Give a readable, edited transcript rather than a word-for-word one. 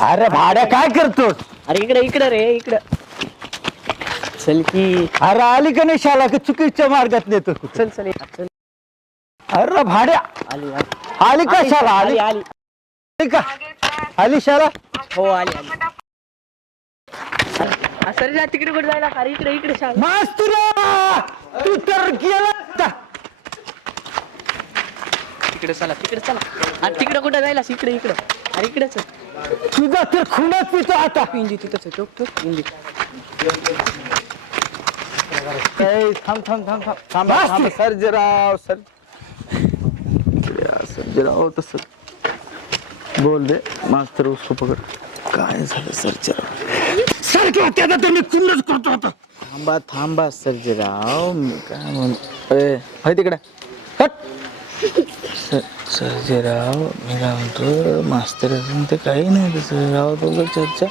अरे भाड्या काय करतो? अरे इकडे इकडे रे इकडं चल की. अरे आली का नाही शाला की चुकीच्या मार्गात नेतो? चल चल चल. अरे भाड्या आली आली का शाला? आली आली. आली का? आली शाला? हो आली आली. सर जा तिकडे कुठे जायला? अरे इकडे इकडे शाळा. मास्तुरा तू तर गेला आता. तिकडे चला तिकडे चला. अरे तिकडे कुठे जायला? इकडे इकडे. अरे इकडे चल. तुझा तर खूनच पितो आता. इंजी तिथंच आहे. टोक टोक इंजी. थांब थांब थांब थांब थांबा थांबा सर्जेराव सर्जेराव तसं बोल दे मास्तर उसको पकड. काय झालं सर्जेराव? सारखं त्याचा तुम्ही खूनच करतो आता. थांबा थांबा सर्जेराव मी काय म्हणतो तिकडे सर्जेराव मी काय म्हणतो मास्तर असून ते काही नाही तसं राव दोघं चर्चा